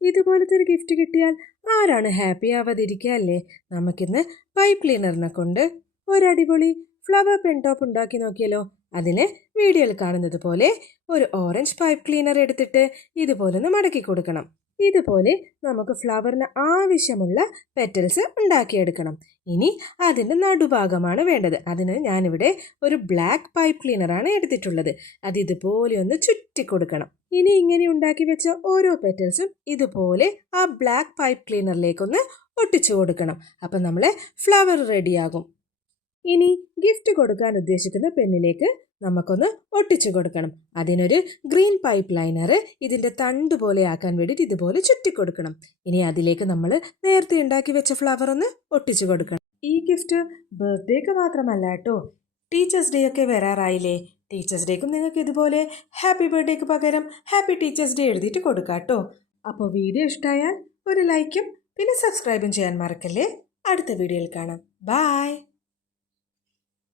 ഇതുപോലത്തെ ഒരു ഗിഫ്റ്റ് കിട്ടിയാൽ ആരാണ് ഹാപ്പി ആവാതിരിക്കുക അല്ലേ? നമുക്കിന്ന് പൈപ്പ് ക്ലീനറിനെ കൊണ്ട് ഒരടിപൊളി ഫ്ലവർ പെൻ ടോപ്പ് ഉണ്ടാക്കി നോക്കിയല്ലോ. അതിന് വീഡിയോയിൽ കാണുന്നത് പോലെ ഒരു ഓറഞ്ച് പൈപ്പ് ക്ലീനർ എടുത്തിട്ട് ഇതുപോലെ ഒന്ന് മടക്കി കൊടുക്കണം. ഇതുപോലെ നമുക്ക് ഫ്ലവറിന് ആവശ്യമുള്ള പെറ്റൽസ് ഉണ്ടാക്കിയെടുക്കണം. ഇനി അതിൻ്റെ നടുഭാഗമാണ് വേണ്ടത്. അതിന് ഞാനിവിടെ ഒരു ബ്ലാക്ക് പൈപ്പ് ക്ലീനറാണ് എടുത്തിട്ടുള്ളത്. അത് ഇതുപോലെ ഒന്ന് ചുറ്റി കൊടുക്കണം. ഇനി ഇങ്ങനെ ഉണ്ടാക്കി വെച്ച ഓരോ പെറ്റൽസും ഇതുപോലെ ആ ബ്ലാക്ക് പൈപ്പ് ക്ലീനറിലേക്കൊന്ന് ഒട്ടിച്ചു കൊടുക്കണം. അപ്പം നമ്മളെ ഫ്ലവർ റെഡിയാകും. ഇനി ഗിഫ്റ്റ് കൊടുക്കാൻ ഉദ്ദേശിക്കുന്ന പെന്നിലേക്ക് നമുക്കൊന്ന് ഒട്ടിച്ചു കൊടുക്കണം. അതിനൊരു ഗ്രീൻ പൈപ്പ് ലൈനർ ഇതിൻ്റെ തണ്ട് പോലെ ആക്കാൻ വേണ്ടിയിട്ട് ഇതുപോലെ ചുറ്റിക്കൊടുക്കണം. ഇനി അതിലേക്ക് നമ്മൾ നേരത്തെ ഉണ്ടാക്കി വെച്ച ഫ്ലവർ ഒന്ന് ഒട്ടിച്ചു കൊടുക്കണം. ഈ ഗിഫ്റ്റ് ബർത്ത്ഡേക്ക് മാത്രമല്ല കേട്ടോ, ടീച്ചേഴ്സ് ഡേ ഒക്കെ വരാറായില്ലേ? ടീച്ചേഴ്സ് ഡേക്കും നിങ്ങൾക്ക് ഇതുപോലെ ഹാപ്പി ബർത്ത്ഡേക്ക് പകരം ഹാപ്പി ടീച്ചേഴ്സ് ഡേ എഴുതിയിട്ട് കൊടുക്കാം കേട്ടോ. അപ്പോൾ വീഡിയോ ഇഷ്ടമായാൽ ഒരു ലൈക്കും പിന്നെ സബ്സ്ക്രൈബും ചെയ്യാൻ മറക്കല്ലേ. അടുത്ത വീഡിയോയിൽ കാണാം. ബൈ.